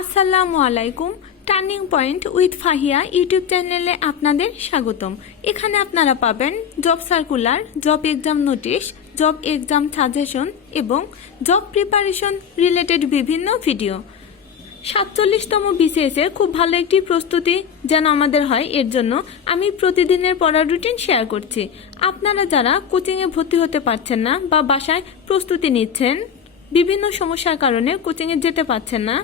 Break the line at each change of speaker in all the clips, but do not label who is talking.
আসসালামু আলাইকুম turning point with Fahiya YouTube চ্যানেলে আপনাদের স্বাগতম। এখানে আপনারা পাবেন job circular, job exam notice, job exam suggestion এবং জব প্রিপারেশন রিলেটেড বিভিন্ন ভিডিও। সাতচল্লিশতম বিসিএসের খুব ভালো একটি প্রস্তুতি যেন আমাদের হয়, এর জন্য আমি প্রতিদিনের পড়ার রুটিন শেয়ার করছি। আপনারা যারা কোচিংয়ে ভর্তি হতে পারছেন না বা বাসায় প্রস্তুতি নিচ্ছেন, বিভিন্ন সমস্যার কারণে কোচিংয়ে যেতে পারছেন না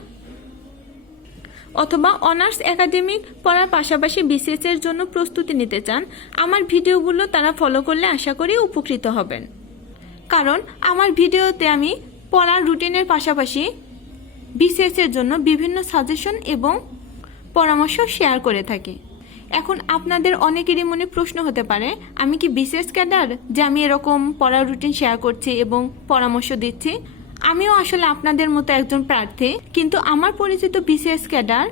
অথবা অনার্স একাডেমিক পড়ার পাশাপাশি বিসিএস এর জন্য প্রস্তুতি নিতে চান, আমার ভিডিওগুলো তারা ফলো করলে আশা করি উপকৃত হবেন। কারণ আমার ভিডিওতে আমি পড়ার রুটিনের পাশাপাশি বিসিএস এর জন্য বিভিন্ন সাজেশন এবং পরামর্শ শেয়ার করে থাকি। এখন আপনাদের অনেকেরই মনে প্রশ্ন হতে পারে, আমি কি বিসিএস ক্যাডার যে আমি এরকম পড়ার রুটিন শেয়ার করছি এবং পরামর্শ দিচ্ছি? আমিও আসলে আপনাদের মতো একজন প্রার্থী, কিন্তু আমার পরিচিত বিসিএস ক্যাডার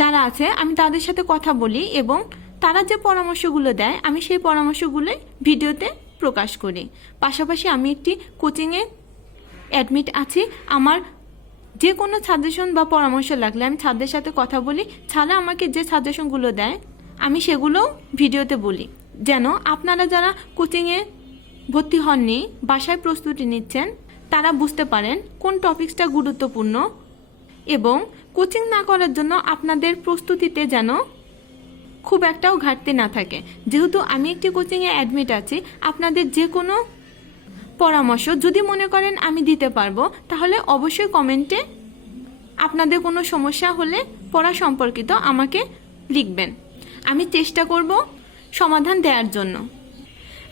যারা আছে, আমি তাদের সাথে কথা বলি এবং তারা যে পরামর্শগুলো দেয়, আমি সেই পরামর্শগুলোই ভিডিওতে প্রকাশ করি। পাশাপাশি আমি একটি কোচিংয়ে অ্যাডমিট আছি। আমার যে কোনো সাজেশন বা পরামর্শ লাগলে আমি ছাদের সাথে কথা বলি, ছাড়া আমাকে যে সাজেশনগুলো দেয়, আমি সেগুলো ভিডিওতে বলি। যেন আপনারা যারা কোচিংয়ে ভর্তি হননি, বাসায় প্রস্তুতি নিচ্ছেন তারা বুঝতে পারেন কোন টপিকসটা গুরুত্বপূর্ণ এবং কোচিং না করার জন্য আপনাদের প্রস্তুতিতে যেন খুব একটাও ঘাটতি না থাকে। যেহেতু আমি একটি কোচিংয়ে অ্যাডমিট আছি, আপনাদের যে কোনো পরামর্শ যদি মনে করেন আমি দিতে পারব, তাহলে অবশ্যই কমেন্টে আপনাদের কোনো সমস্যা হলে পড়া সম্পর্কিত আমাকে লিখবেন। আমি চেষ্টা করব সমাধান দেওয়ার জন্য।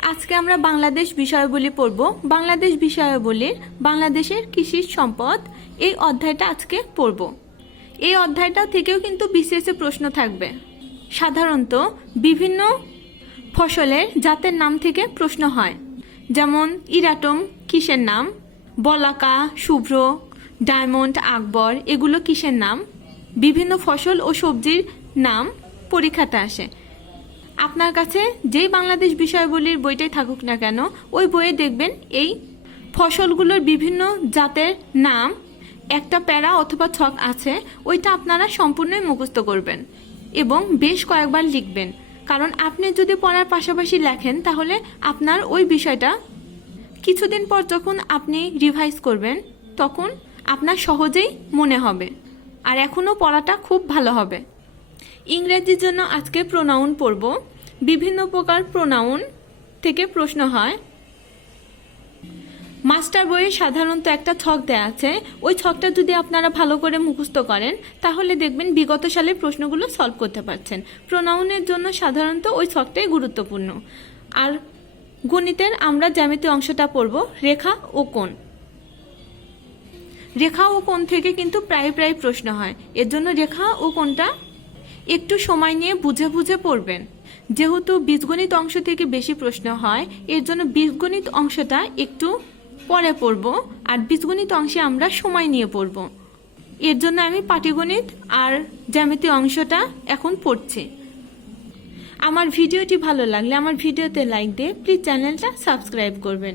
আজকে আমরা বাংলাদেশ বিষয়াবলী পড়ব। বাংলাদেশ বিষয়াবলীর বাংলাদেশের কৃষি সম্পদ এই অধ্যায়টা আজকে পড়ব। এই অধ্যায়টা থেকেও কিন্তু বিসিএস প্রশ্ন থাকবে। সাধারণত বিভিন্ন ফসলের জাতের নাম থেকে প্রশ্ন হয়। যেমন, ইরাটম কিসের নাম? বলাকা, শুভ্র, ডায়মন্ড, আকবর, এগুলো কিসের নাম? বিভিন্ন ফসল ও সবজির নাম পরীক্ষাতে আসে। আপনার কাছে যেই বাংলাদেশ বিষয়বলির বইটাই থাকুক না কেন, ওই বইয়ে দেখবেন এই ফসলগুলোর বিভিন্ন জাতের নাম, একটা প্যারা অথবা ছক আছে, ওইটা আপনারা সম্পূর্ণই মুখস্থ করবেন এবং বেশ কয়েকবার লিখবেন। কারণ আপনি যদি পড়ার পাশাপাশি লেখেন, তাহলে আপনার ওই বিষয়টা কিছুদিন পর যখন আপনি রিভাইজ করবেন, তখন আপনার সহজেই মনে হবে। আর এখনও পড়াটা খুব ভালো হবে। ইংরেজির জন্য আজকে প্রোনাউন পড়ব। বিভিন্ন প্রকার প্রোনাউন থেকে প্রশ্ন হয়। মাস্টার বইয়ে সাধারণত একটা ছক দেয়া আছে। ওই ছকটা যদি আপনারা ভালো করে মুখস্থ করেন, তাহলে দেখবেন বিগত সালের প্রশ্নগুলো সলভ করতে পারছেন। প্রোনাউনের জন্য সাধারণত ওই ছকটাই গুরুত্বপূর্ণ। আর গণিতের আমরা জ্যামিতি অংশটা পড়ব, রেখা ও কোণ। রেখা ও কোণ থেকে কিন্তু প্রায় প্রায় প্রশ্ন হয়। এর জন্য রেখা ও কোণটা একটু সময় নিয়ে বুঝে বুঝে পড়বেন। যেহেতু বীজগণিত অংশ থেকে বেশি প্রশ্ন হয়, এর জন্য বীজগণিত অংশটা একটু পরে পড়ব আর বীজগণিত অংশে আমরা সময় নিয়ে পড়ব। এর জন্য আমি পাটিগণিত আর জ্যামিতি অংশটা এখন পড়ছি। আমার ভিডিওটি ভালো লাগলে আমার ভিডিওতে লাইক দিয়ে প্লিজ চ্যানেলটা সাবস্ক্রাইব করবেন।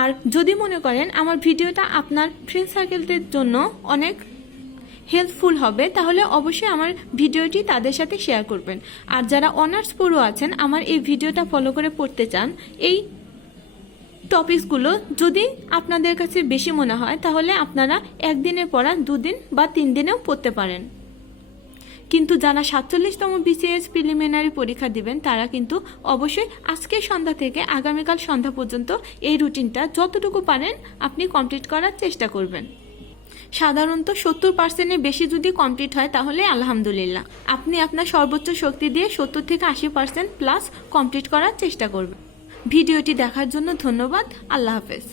আর যদি মনে করেন আমার ভিডিওটা আপনার ফ্রেন্ড সার্কেলদের জন্য অনেক হেল্পফুল হবে, তাহলে অবশ্যই আমার ভিডিওটি তাদের সাথে শেয়ার করবেন। আর যারা অনার্স পড়ু আছেন, আমার এই ভিডিওটা ফলো করে পড়তে চান, এই টপিকসগুলো যদি আপনাদের কাছে বেশি মনে হয়, তাহলে আপনারা একদিনের পড়া, দুদিন বা তিন দিনেও পড়তে পারেন। কিন্তু যারা সাতচল্লিশতম বিসিএস প্রিলিমিনারি পরীক্ষা দিবেন, তারা কিন্তু অবশ্যই আজকে সন্ধ্যা থেকে আগামীকাল সন্ধ্যা পর্যন্ত এই রুটিনটা যতটুকু পারেন, আপনি কমপ্লিট করার চেষ্টা করবেন। সাধারণত সত্তর পার্সেন্টের বেশি যদি কমপ্লিট হয় তাহলে আলহামদুলিল্লাহ। আপনি আপনার সর্বোচ্চ শক্তি দিয়ে সত্তর থেকে আশি পার্সেন্ট প্লাস কমপ্লিট করার চেষ্টা করবেন। ভিডিওটি দেখার জন্য ধন্যবাদ। আল্লাহ হাফেজ।